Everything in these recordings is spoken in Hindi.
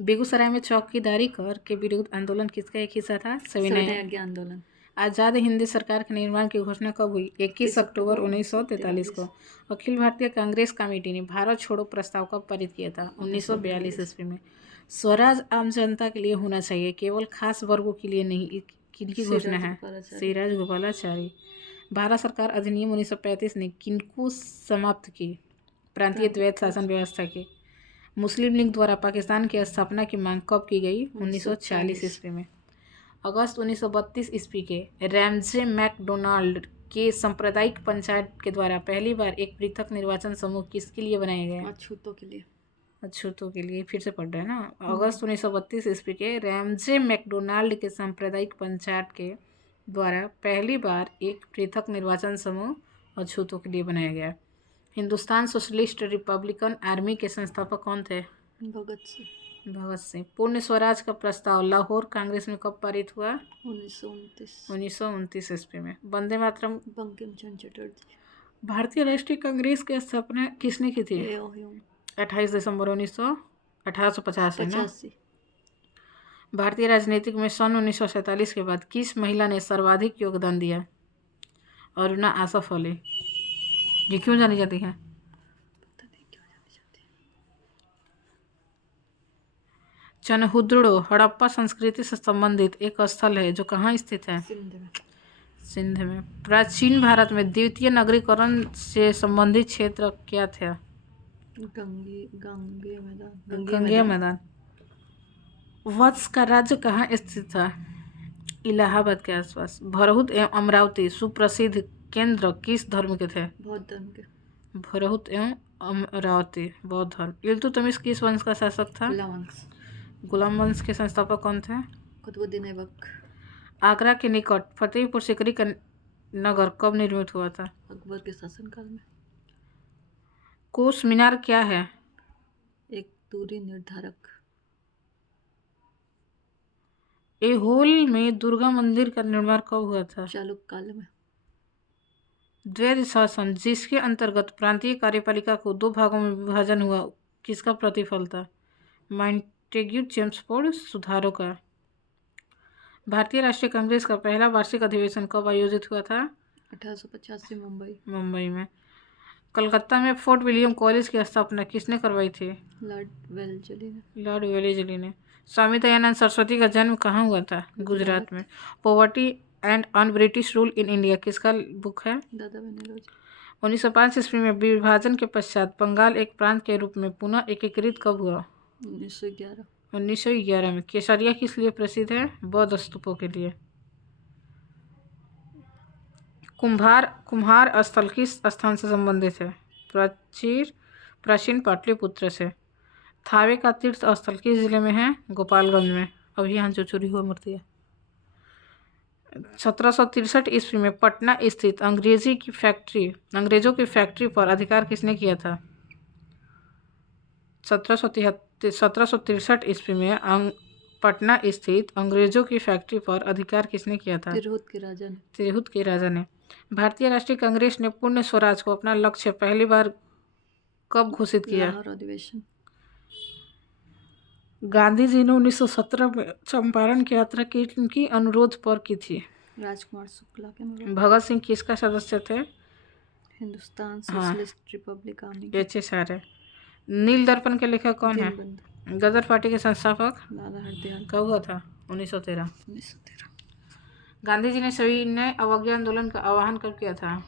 बेगूसराय में चौकीदारी कर के विरुद्ध आंदोलन किसका एक हिस्सा था? सविनय आज्ञा आंदोलन। आज़ाद हिंद सरकार के निर्माण की घोषणा कब हुई? 21 अक्टूबर 1943 को। अखिल भारतीय कांग्रेस कमेटी ने भारत छोड़ो प्रस्ताव कब पारित किया था? 1942 ईस्वी में। स्वराज आम जनता के लिए होना चाहिए, केवल खास वर्गों के लिए नहीं। किनकी घोषणा है? सिराज गोपालाचारी। भारत सरकार अधिनियम 1935 ने किनको समाप्त की? प्रांतीय द्वैत शासन व्यवस्था की। मुस्लिम लीग द्वारा पाकिस्तान की स्थापना की मांग कब की गई? 1940 ईस्वी में। अगस्त 1932 ईस्वी के रैमजे मैकडोनाल्ड के सांप्रदायिक पंचायत के द्वारा पहली बार एक पृथक निर्वाचन समूह किसके लिए बनाया गया? अछूतों के लिए। अछूतों के लिए। फिर से पढ़ रहे हैं ना। अगस्त 1932 ईस्वी के रैमजे मैकडोनाल्ड के सांप्रदायिक पंचायत के द्वारा पहली बार एक पृथक निर्वाचन समूह अछूतों के लिए बनाया गया। हिंदुस्तान सोशलिस्ट रिपब्लिकन आर्मी के संस्थापक कौन थे? भगत सिंह। भगत सिंह। पूर्ण स्वराज का प्रस्ताव लाहौर कांग्रेस में कब पारित हुआ? 1929 ईस्वी में। वंदे मातरम। बंकिम चंद्र चटर्जी। भारतीय राष्ट्रीय कांग्रेस की स्थापना किसने की थी? 28 दिसंबर 1850 है ना। भारतीय राजनीतिक में सन 1947 के बाद किस महिला ने सर्वाधिक योगदान दिया? अरुणा आसफ अली। ये क्यों जानी जाती है? चनहुद्रो हड़प्पा संस्कृति से संबंधित एक स्थल है जो कहाँ स्थित है? सिंध में। प्राचीन भारत में द्वितीय नगरीकरण से संबंधित क्षेत्र क्या था? गंगे मैदान। वत्स का राज्य कहाँ स्थित था? इलाहाबाद के आसपास। भरहुत एवं अमरावती सुप्रसिद्ध केंद्र किस धर्म के थे? बौद्ध धर्म के। भरहुत एवं अमरावती बौद्ध धर्म। इल्तुतमिश किस वंश का शासक था? गुलाम वंश के संस्थापक कौन थे? कुतुबुद्दीन ऐबक। आगरा के निकट फतेहपुर सीकरी का नगर कब निर्मित हुआ था? अकबर के शासनकाल में। कोस मीनार क्या है? एक दूरी निर्धारक। ऐहोल में दुर्गा मंदिर का निर्माण कब हुआ था? चालुक्य काल में। द्वैध शासन जिसके अंतर्गत प्रांतीय कार्यपालिका को दो भागों में विभाजन हुआ, किसका प्रतिफल था? मॉन्टेग्यू चेम्सफोर्ड सुधारों का। भारतीय राष्ट्रीय कांग्रेस का पहला वार्षिक अधिवेशन कब आयोजित हुआ था? 1885 मुंबई में। कलकत्ता में फोर्ट विलियम कॉलेज की स्थापना किसने करवाई थी? लॉर्ड वेलेजली ने। स्वामी दयानंद सरस्वती का जन्म कहाँ हुआ था? गुजरात में। Poverty and un British rule in India किसका बुक है? दादा बनेलोजी। 1905 ईस्वी में विभाजन के पश्चात बंगाल एक प्रांत के रूप में पुनः एकीकृत कब हुआ? 1911 में। केसरिया किस लिए प्रसिद्ध है? बौद्ध स्तूपों के लिए। कुम्हार स्थल किस स्थान से संबंधित है? प्राचीन पाटलिपुत्र से। थावे का तीर्थ स्थल किस जिले में है? गोपालगंज में। अभी यहाँ जो चोरी हुआ मूर्ति है। 1763 ईस्वी में पटना स्थित अंग्रेजों की फैक्ट्री पर अधिकार किसने किया था? 1763 ईस्वी में पटना स्थित अंग्रेजों की फैक्ट्री पर अधिकार किसने किया था? तिरहुत के राजा ने। भारतीय राष्ट्रीय कांग्रेस ने पूर्ण स्वराज को अपना लक्ष्य पहली बार कब घोषित किया? अधिवेशन। गांधी जी ने 1917 में चंपारण की यात्रा किनकी अनुरोध पर की थी? राजकुमार शुक्ला के अनुरोध। भगत सिंह किसका सदस्य थे? Hindustan socialist Republic army. HSR है। नील दर्पण के लेखक कौन है? गदर पार्टी के संस्थापक? लाला हरदयाल। कब हुआ था? 1913। गांधी जी ने सविनय अवज्ञा आंदोलन का आह्वान कब किया था?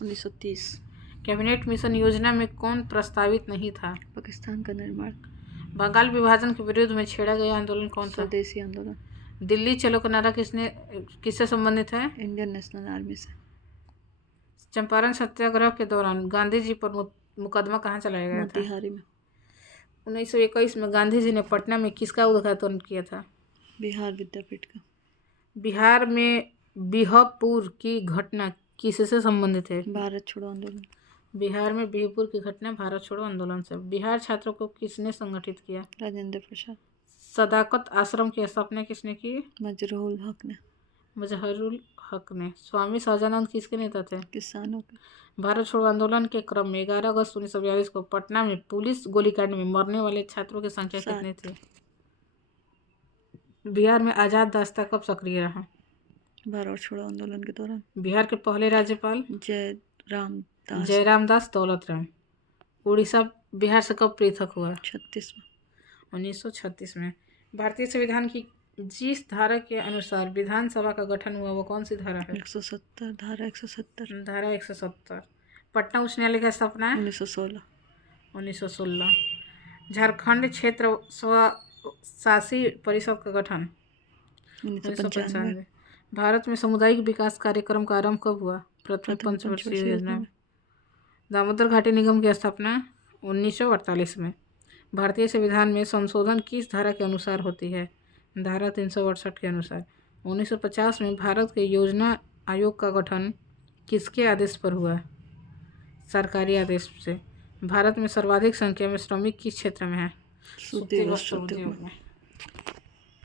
1930। कैबिनेट मिशन योजना में कौन प्रस्तावित नहीं था? पाकिस्तान का निर्माण। बंगाल विभाजन के विरुद्ध में छेड़ा गया आंदोलन कौन था? स्वदेशी आंदोलन। दिल्ली चलो का नारा किससे संबंधित है? इंडियन नेशनल आर्मी से। चंपारण सत्याग्रह के दौरान गांधी जी पर मुकदमा कहाँ चलाया गया था? मोतिहारी में। 1921 में गांधी जी ने पटना में किसका उद्घाटन किया था? बिहार विद्यापीठ का। बिहार में बिहपुर की घटना किससे संबंधित है? भारत छोड़ो आंदोलन। बिहार में बिहपुर की घटना भारत छोड़ो आंदोलन से। बिहार छात्रों को किसने संगठित किया? राजेंद्र प्रसाद। सदाकत आश्रम की स्थापना किसने की? मजहरूल हक ने। स्वामी सहजानंद किसके नेता थे? किसानों के। भारत छोड़ो आंदोलन के क्रम में 11 अगस्त 1942 को पटना में पुलिस गोलीकांड में मरने वाले छात्रों की संख्या कितनी थी? बिहार में आज़ाद दस्ता कब सक्रिय रहा? भारत छोड़ो आंदोलन के दौरान। बिहार के पहले राज्यपाल? जयराम दास। जयराम दास दौलतराम। उड़ीसा बिहार से कब पृथक हुआ? 36 में। 1936 में। भारतीय संविधान की जिस धारा के अनुसार विधानसभा का गठन हुआ वो कौन सी धारा है? 170 धारा 170। धारा 170। पटना उच्च न्यायालय की स्थापना? 1916। 1916। झारखंड क्षेत्र स्वशासी परिषद का गठन? 1995। भारत में सामुदायिक विकास कार्यक्रम का आरंभ कब हुआ? प्रथम पंचवर्षीय योजना में। दामोदर घाटी निगम की स्थापना? 1948 में। भारतीय संविधान में संशोधन किस धारा के अनुसार होती है? धारा 368 के अनुसार। 1950 में भारत के योजना आयोग का गठन किसके आदेश पर हुआ? सरकारी आदेश से। भारत में सर्वाधिक संख्या में श्रमिक किस क्षेत्र में है? सूती वस्त्र उद्योग में।